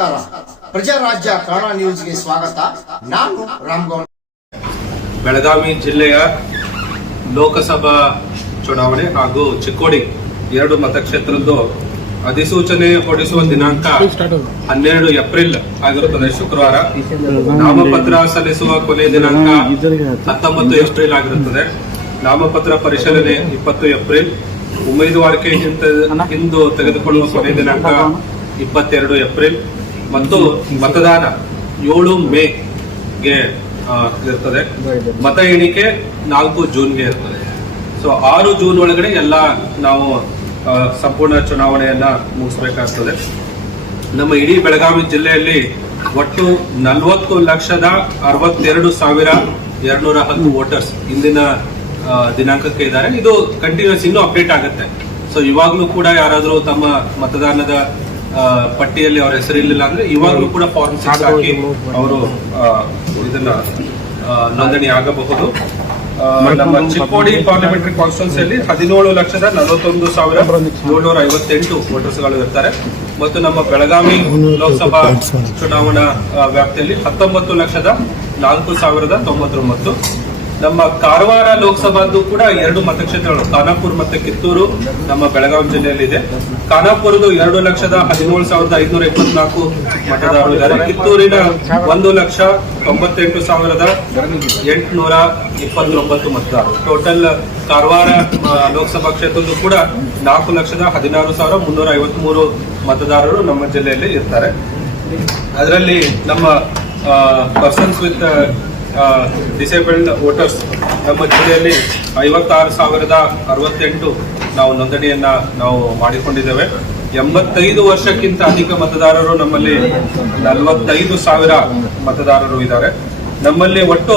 ನಮಸ್ಕಾರ. ಪ್ರಜಾರಾಜ್ಯ ಕನ್ನಡ ನ್ಯೂಸ್ಗೆ ಸ್ವಾಗತ. ನಾನು ರಾಮ್ಗೌಡ ಬೆಳಗಾವಿ ಜಿಲ್ಲೆಯ ಲೋಕಸಭಾ ಚುನಾವಣೆ ಹಾಗೂ ಚಿಕ್ಕೋಡಿ ಎರಡು ಮತಕ್ಷೇತ್ರದ್ದು ಅಧಿಸೂಚನೆ ಹೊರಡಿಸುವ ದಿನಾಂಕ ಹನ್ನೆರಡು ಏಪ್ರಿಲ್ ಆಗಿರುತ್ತದೆ. ಶುಕ್ರವಾರ ನಾಮಪತ್ರ ಸಲ್ಲಿಸುವ ಕೊನೆ ದಿನಾಂಕ ಹತ್ತೊಂಬತ್ತು ಏಪ್ರಿಲ್ ಆಗಿರುತ್ತದೆ. ನಾಮಪತ್ರ ಪರಿಶೀಲನೆ ಇಪ್ಪತ್ತು ಏಪ್ರಿಲ್. ಉಮೇದುವಾರಿಕೆ ಹಿಂದು ತೆಗೆದುಕೊಳ್ಳುವ ಕೊನೆ ದಿನಾಂಕ ಇಪ್ಪತ್ತೆರಡು ಏಪ್ರಿಲ್. ಮತ್ತು ಮತದಾನ ಏಳು ಮೇ ಗೆ ಇರ್ತದೆ. ಮತ ಎಣಿಕೆ ನಾಲ್ಕು ಜೂನ್ಗೆ ಇರ್ತದೆ. ಸೊ ಆರು ಜೂನ್ ಒಳಗಡೆ ಎಲ್ಲ ನಾವು ಸಂಪೂರ್ಣ ಚುನಾವಣೆಯನ್ನ ಮುಗಿಸ್ಬೇಕಾಗ್ತದೆ. ನಮ್ಮ ಇಡೀ ಬೆಳಗಾವಿ ಜಿಲ್ಲೆಯಲ್ಲಿ ಒಟ್ಟು ನಲವತ್ತು ಲಕ್ಷದ ಅರವತ್ತೆರಡು ಸಾವಿರ ಎರಡ್ನೂರ ಹತ್ತು ವೋಟರ್ಸ್ ಇಂದಿನ ದಿನಾಂಕಕ್ಕೆ ಇದ್ದಾರೆ. ಇದು ಕಂಟಿನ್ಯೂಸ್ ಇನ್ನೂ ಅಪ್ಡೇಟ್ ಆಗುತ್ತೆ. ಸೊ ಇವಾಗ್ಲೂ ಕೂಡ ಯಾರಾದರೂ ತಮ್ಮ ಮತದಾನದ ಪಟ್ಟಿಯಲ್ಲಿ ಅವ್ರ ಹೆಸರಿರಲಿಲ್ಲ ಅಂದ್ರೆ ಇವಾಗಲೂ ಕೂಡ ಫಾರ್ಮ್ ಸಿಕ್ಸ್ ಹಾಕಿ ಅವರು ಇದನ್ನ ನೋಂದಣಿ ಆಗಬಹುದು. ನಮ್ಮ ಚಿಕ್ಕೋಡಿ ಪಾರ್ಲಿಮೆಂಟರಿ ಕಾನ್ಸ್ಟಿಟ್ಯೂನ್ಸಿಯಲ್ಲಿ ಹದಿನೇಳು ಲಕ್ಷದ ನಲವತ್ತೊಂದು ಸಾವಿರ ಏಳ್ನೂರ ಐವತ್ತೆಂಟು ವೋಟರ್ಸ್ಗಳು ಇರ್ತಾರೆ. ಮತ್ತು ನಮ್ಮ ಬೆಳಗಾವಿ ಲೋಕಸಭಾ ಚುನಾವಣಾ ವ್ಯಾಪ್ತಿಯಲ್ಲಿ ಹತ್ತೊಂಬತ್ತು ಲಕ್ಷದ ನಾಲ್ಕು ಸಾವಿರದ ತೊಂಬತ್ತೊಂಬತ್ತು ನಮ್ಮ ಕಾರವಾರ ಲೋಕಸಭಾದ್ದು ಕೂಡ ಎರಡು ಮತಕ್ಷೇತ್ರಗಳು, ಖಾನಾಪುರ್ ಮತ್ತು ಕಿತ್ತೂರು, ನಮ್ಮ ಬೆಳಗಾವಿ ಜಿಲ್ಲೆಯಲ್ಲಿ ಇದೆ. ಖಾನಾಪುರದು ಎರಡು ಲಕ್ಷದ ಹದಿನೇಳು ಸಾವಿರದ ಐದುನೂರ ಇಪ್ಪತ್ನಾಲ್ಕು ಮತದಾರರು ಇದ್ದಾರೆ. ಕಿತ್ತೂರಿನ ಒಂದು ಲಕ್ಷ ತೊಂಬತ್ತೆಂಟು ಸಾವಿರದ ಎಂಟುನೂರ ಇಪ್ಪತ್ತೊಂಬತ್ತು ಮತದಾರರು. ಟೋಟಲ್ ಕಾರವಾರ ಲೋಕಸಭಾ ಕ್ಷೇತ್ರದ್ದು ಕೂಡ ನಾಲ್ಕು ಲಕ್ಷದ ಹದಿನಾರು ಸಾವಿರ ಮುನ್ನೂರ ಐವತ್ಮೂರು ಮತದಾರರು ನಮ್ಮ ಜಿಲ್ಲೆಯಲ್ಲಿ ಇರ್ತಾರೆ. ಅದರಲ್ಲಿ ನಮ್ಮ ಪರ್ಸನ್ಸ್ ವಿತ್ ಡಿಸೇಬಲ್ಡ್ ವೋಟರ್ಸ್ ನಮ್ಮ ಜಿಲ್ಲೆಯಲ್ಲಿ ಐವತ್ತಾರು ಸಾವಿರದ ಅರವತ್ತೆಂಟು ನಾವು ನೋಂದಣಿಯನ್ನ ನಾವು ಮಾಡಿಕೊಂಡಿದ್ದೇವೆ. ಎಂಬತ್ತೈದು ವರ್ಷಕ್ಕಿಂತ ಅಧಿಕ ಮತದಾರರು ನಮ್ಮಲ್ಲಿ ನಲವತ್ತೈದು ಸಾವಿರ ಮತದಾರರು ಇದ್ದಾರೆ. ನಮ್ಮಲ್ಲಿ ಒಟ್ಟು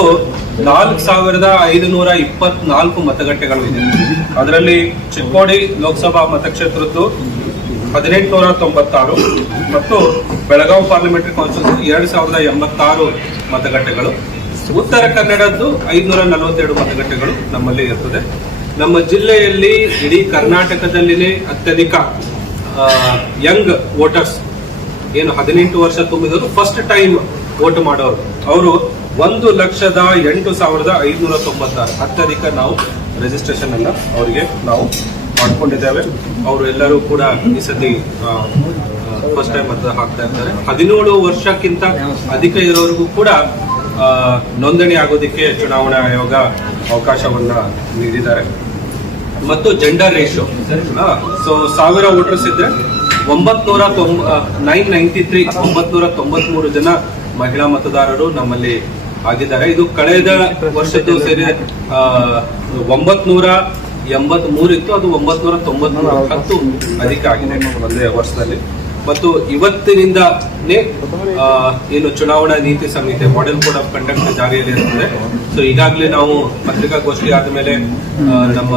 ನಾಲ್ಕು ಸಾವಿರದ ಐದುನೂರ ಇಪ್ಪತ್ನಾಲ್ಕು ಮತಗಟ್ಟೆಗಳು ಇದೆ. ಅದರಲ್ಲಿ ಚಿಕ್ಕೋಡಿ ಲೋಕಸಭಾ ಮತಕ್ಷೇತ್ರದ್ದು ಹದಿನೆಂಟುನೂರ ತೊಂಬತ್ತಾರು ಮತ್ತು ಬೆಳಗಾವಿ ಪಾರ್ಲಿಮೆಂಟರಿ ಕಾನ್ಸ್ಟಿಟ್ಯೂನ್ಸಿ ಎರಡು ಸಾವಿರದ ಎಂಬತ್ತಾರು ಮತಗಟ್ಟೆಗಳು. ಉತ್ತರ ಕನ್ನಡದ್ದು ಐದುನೂರ ನಲವತ್ತೆರಡು ಮತಗಟ್ಟೆಗಳು ನಮ್ಮಲ್ಲಿ ಇರ್ತದೆ. ನಮ್ಮ ಜಿಲ್ಲೆಯಲ್ಲಿ ಇಡೀ ಕರ್ನಾಟಕದಲ್ಲಿನೇ ಅತ್ಯಧಿಕ ಯಂಗ್ ವೋಟರ್ಸ್ ಏನು ಹದಿನೆಂಟು ವರ್ಷ ತುಂಬಿದವರು ಫಸ್ಟ್ ಟೈಮ್ ವೋಟ್ ಮಾಡೋರು. ಅವರು ಒಂದು ಲಕ್ಷದ ಎಂಟು ಸಾವಿರದ ಐದುನೂರ ತೊಂಬತ್ತಾರು. ಅತ್ಯಧಿಕ ನಾವು ರಿಜಿಸ್ಟ್ರೇಷನ್ ಅನ್ನ ಅವರಿಗೆ ನಾವು ಮಾಡ್ಕೊಂಡಿದ್ದೇವೆ. ಅವರು ಎಲ್ಲರೂ ಕೂಡ ಈ ಸತಿ ಫಸ್ಟ್ ಟೈಮ್ ಮತ ಹಾಕ್ತಾ ಇರ್ತಾರೆ. ಹದಿನೇಳು ವರ್ಷಕ್ಕಿಂತ ಅಧಿಕ ಇರೋರಿಗೂ ಕೂಡ ನೋಂದಣಿ ಆಗೋದಕ್ಕೆ ಚುನಾವಣಾ ಆಯೋಗ ಅವಕಾಶವನ್ನ ನೀಡಿದ್ದಾರೆ. ಮತ್ತು ಜೆಂಡರ್ ರೇಷಿಯೋ ಸೊ ಸಾವಿರ ವೋಟರ್ಸ್ ಇದ್ರೆ ಒಂಬತ್ನೂರ ನೈನ್ ನೈಂಟಿ ತ್ರೀ ಒಂಬತ್ನೂರ ತೊಂಬತ್ಮೂರು ಜನ ಮಹಿಳಾ ಮತದಾರರು ನಮ್ಮಲ್ಲಿ ಆಗಿದ್ದಾರೆ. ಇದು ಕಳೆದ ವರ್ಷದ್ದು ಸೇರಿ ಒಂಬತ್ನೂರ ಎಂಬತ್ ಇತ್ತು. ಅದು ಒಂಬತ್ನೂರ ತೊಂಬತ್ಮೂರು ಹತ್ತು ಅಧಿಕ ಆಗಿದೆ ಒಂದೇ ವರ್ಷದಲ್ಲಿ. ಮತ್ತು ಇವತ್ತಿನಿಂದನೇ ಏನು ಚುನಾವಣಾ ನೀತಿ ಸಂಹಿತೆ ಮಾಡೆಲ್ ಕೋಡ್ ಆಫ್ ಕಂಡಕ್ಟ್ ಜಾರಿಯಲ್ಲಿ ಇರುತ್ತದೆ ಸೊ ಈಗಾಗಲೇ ನಾವು ಪತ್ರಿಕಾಗೋಷ್ಠಿ ಆದಮೇಲೆ ಮೇಲೆ ನಮ್ಮ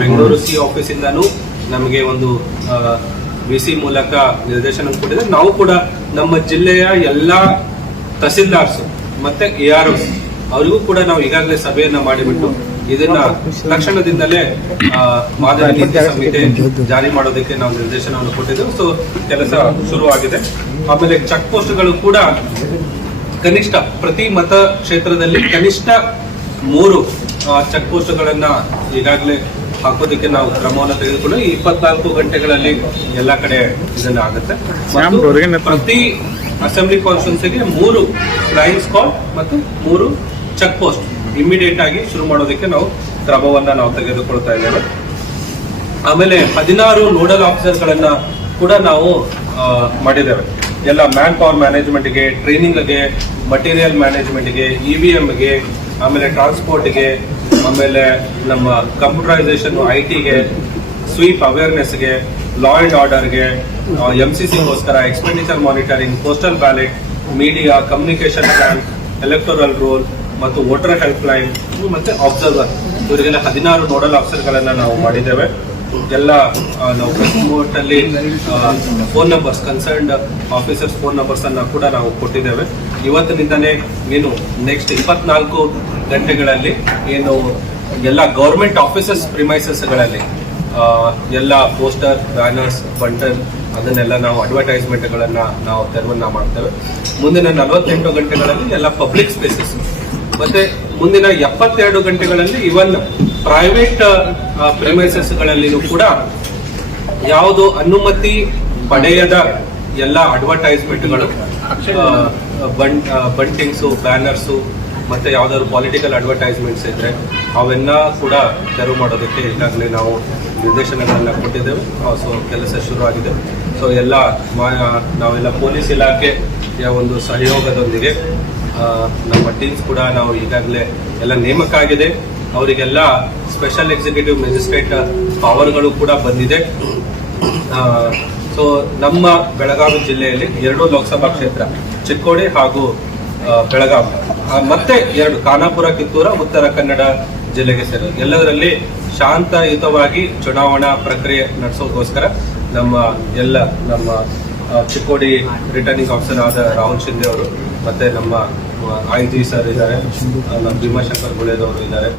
ಬೆಂಗಳೂರು ಸಿ ಆಫೀಸ್ ಇಂದಾನು ನಮಗೆ ಒಂದು ವಿ ಸಿ ಮೂಲಕ ನಿರ್ದೇಶನ ಕೊಟ್ಟಿದೆ ನಾವು ಕೂಡ ನಮ್ಮ ಜಿಲ್ಲೆಯ ಎಲ್ಲಾ ತಹಸೀಲ್ದಾರ್ಸ್ ಮತ್ತೆ ಎ ಆರ್ ಅವರಿಗೂ ಕೂಡ ನಾವು ಈಗಾಗಲೇ ಸಭೆಯನ್ನ ಮಾಡಿಬಿಟ್ಟು ಇದನ್ನ ತಕ್ಷಣದಿಂದಲೇ ಮಾದರಿ ನೀತಿ ಸಂಹಿತೆ ಜಾರಿ ಮಾಡೋದಕ್ಕೆ ನಾವು ನಿರ್ದೇಶನವನ್ನು ಕೊಟ್ಟಿದ್ದೆವು ಸೊ ಕೆಲಸ ಶುರುವಾಗಿದೆ. ಆಮೇಲೆ ಚೆಕ್ ಪೋಸ್ಟ್ಗಳು ಕೂಡ ಕನಿಷ್ಠ ಪ್ರತಿ ಮತ ಕ್ಷೇತ್ರದಲ್ಲಿ ಕನಿಷ್ಠ ಮೂರು ಚೆಕ್ ಪೋಸ್ಟ್ಗಳನ್ನ ಈಗಾಗಲೇ ಹಾಕೋದಕ್ಕೆ ನಾವು ಕ್ರಮವನ್ನು ತೆಗೆದುಕೊಂಡು ಇಪ್ಪತ್ನಾಲ್ಕು ಗಂಟೆಗಳಲ್ಲಿ ಎಲ್ಲ ಕಡೆ ಇದನ್ನ ಆಗುತ್ತೆ. ಪ್ರತಿ ಅಸೆಂಬ್ಲಿ ಕಾನ್ಸ್ಟಿಟ್ಯೂನ್ಸಿಗೆ ಮೂರು ಫ್ಲೈಯಿಂಗ್ ಸ್ಪಾಟ್ ಮತ್ತು ಮೂರು ಚೆಕ್ ಪೋಸ್ಟ್ ಇಮಿಡಿಯೇಟ್ ಆಗಿ ಶುರು ಮಾಡೋದಕ್ಕೆ ನಾವು ಕ್ರಮವನ್ನ ನಾವು ತೆಗೆದುಕೊಳ್ತಾ ಇದ್ದೇವೆ. ಆಮೇಲೆ ಹದಿನಾರು ನೋಡಲ್ ಆಫೀಸರ್ಗಳನ್ನ ಕೂಡ ನಾವು ಮಾಡಿದ್ದೇವೆ. ಎಲ್ಲ ಮ್ಯಾನ್ ಪವರ್ ಮ್ಯಾನೇಜ್ಮೆಂಟ್ಗೆ, ಟ್ರೈನಿಂಗ್ಗೆ, ಮಟೀರಿಯಲ್ ಮ್ಯಾನೇಜ್ಮೆಂಟ್ಗೆ, ಇ ವಿ ಗೆ ಆಮೇಲೆ ಟ್ರಾನ್ಸ್ಪೋರ್ಟ್ಗೆ, ಆಮೇಲೆ ನಮ್ಮ ಕಂಪ್ಯೂಟರೈಸೇಷನ್ ಐ ಟಿಗೆ ಸ್ವೀಪ್ ಅವೇರ್ನೆಸ್ಗೆ, ಲಾ ಅಂಡ್ ಆರ್ಡರ್ಗೆ M C ಸಿಗೋಸ್ಕರ expenditure monitoring, postal ballot, media communication plan, electoral roll ಮತ್ತು ವೋಟರ್ ಹೆಲ್ಪ್ ಲೈನ್ ಮತ್ತೆ ಅಬ್ಸರ್ವರ್ ಇವರಿಗೆಲ್ಲ ಹದಿನಾರು ನೋಡಲ್ ಆಫೀಸರ್ಗಳನ್ನ ನಾವು ಮಾಡಿದ್ದೇವೆ. ಎಲ್ಲ ನಾವು ಪ್ರೆಸ್ ಅಲ್ಲಿ phone numbers concerned officers phone numbers ಅನ್ನ ಕೂಡ ನಾವು ಕೊಟ್ಟಿದ್ದೇವೆ. ಇವತ್ತಿನಿಂದನೇ ಏನು ನೆಕ್ಸ್ಟ್ ಇಪ್ಪತ್ನಾಲ್ಕು ಗಂಟೆಗಳಲ್ಲಿ ಏನು ಎಲ್ಲ ಗೌರ್ಮೆಂಟ್ ಆಫೀಸಸ್ ಪ್ರಿಮೈಸಸ್ಗಳಲ್ಲಿ ಎಲ್ಲ ಪೋಸ್ಟರ್ ಬ್ಯಾನರ್ಸ್ ಬಂಟನ್ ಅದನ್ನೆಲ್ಲ ನಾವು ಅಡ್ವರ್ಟೈಸ್ಮೆಂಟ್ಗಳನ್ನ ನಾವು ತೆರವನ್ನ ಮಾಡ್ತೇವೆ. ಮುಂದಿನ ನಲವತ್ತೆಂಟು ಗಂಟೆಗಳಲ್ಲಿ ಎಲ್ಲ ಪಬ್ಲಿಕ್ ಸ್ಪೇಸಸ್ ಮತ್ತೆ ಮುಂದಿನ ಎಪ್ಪತ್ತೆರಡು ಗಂಟೆಗಳಲ್ಲಿ ಇವನ್ ಪ್ರೈವೇಟ್ ಪ್ರೆಮೈಸಸ್ಗಳಲ್ಲಿಯೂ ಕೂಡ ಯಾವುದು ಅನುಮತಿ ಪಡೆಯದ ಎಲ್ಲ ಅಡ್ವರ್ಟೈಸ್ಮೆಂಟ್ಗಳು ಬಂಟಿಂಗ್ಸು ಬ್ಯಾನರ್ಸು ಮತ್ತೆ ಯಾವ್ದಾದ್ರು ಪಾಲಿಟಿಕಲ್ ಅಡ್ವರ್ಟೈಸ್ಮೆಂಟ್ಸ್ ಇದ್ರೆ ಅವೆಲ್ಲ ಕೂಡ ತೆರವು ಮಾಡೋದಕ್ಕೆ ಈಗಾಗಲೇ ನಾವು ನಿರ್ದೇಶನಗಳನ್ನ ಕೊಟ್ಟಿದ್ದೇವೆ. ಸೊ ಕೆಲಸ ಶುರು ಆಗಿದೆ ಸೊ ಎಲ್ಲ ನಾವೆಲ್ಲ ಪೊಲೀಸ್ ಇಲಾಖೆಯ ಒಂದು ಸಹಯೋಗದೊಂದಿಗೆ ನಮ್ಮ ಟೀಮ್ಸ್ ಕೂಡ ನಾವು ಈಗಾಗಲೇ ಎಲ್ಲ ನೇಮಕ ಆಗಿದೆ ಅವರಿಗೆಲ್ಲ ಸ್ಪೆಷಲ್ ಎಕ್ಸಿಕ್ಯೂಟಿವ್ ಮ್ಯಾಜಿಸ್ಟ್ರೇಟ್ ಪವರ್ಗಳು ಕೂಡ ಬಂದಿದೆ. ಸೊ ನಮ್ಮ ಬೆಳಗಾವಿ ಜಿಲ್ಲೆಯಲ್ಲಿ ಎರಡು ಲೋಕಸಭಾ ಕ್ಷೇತ್ರ, ಚಿಕ್ಕೋಡಿ ಹಾಗೂ ಬೆಳಗಾವಿ ಮತ್ತೆ ಎರಡು, ಖಾನಾಪುರ, ಕಿತ್ತೂರ, ಉತ್ತರ ಕನ್ನಡ ಜಿಲ್ಲೆಗೆ ಸೇರಿದೆ. ಎಲ್ಲದರಲ್ಲಿ ಶಾಂತಯುತವಾಗಿ ಚುನಾವಣಾ ಪ್ರಕ್ರಿಯೆ ನಡೆಸೋದಕ್ಕೋಸ್ಕರ ನಮ್ಮ ಎಲ್ಲ ನಮ್ಮ ಚಿಕ್ಕೋಡಿ ರಿಟರ್ನಿಂಗ್ ಆಫೀಸರ್ ಆದ ರಾಹುಲ್ ಶಿಂದೆ ಅವರು, ಮತ್ತೆ ನಮ್ಮ ಐ ಸರ್ ಇದ್ದಾರೆ ನಮ್ಮ ಭೀಮಾಶಂಕರ್ ಗುಳೇದವರು ಇದ್ದಾರೆ.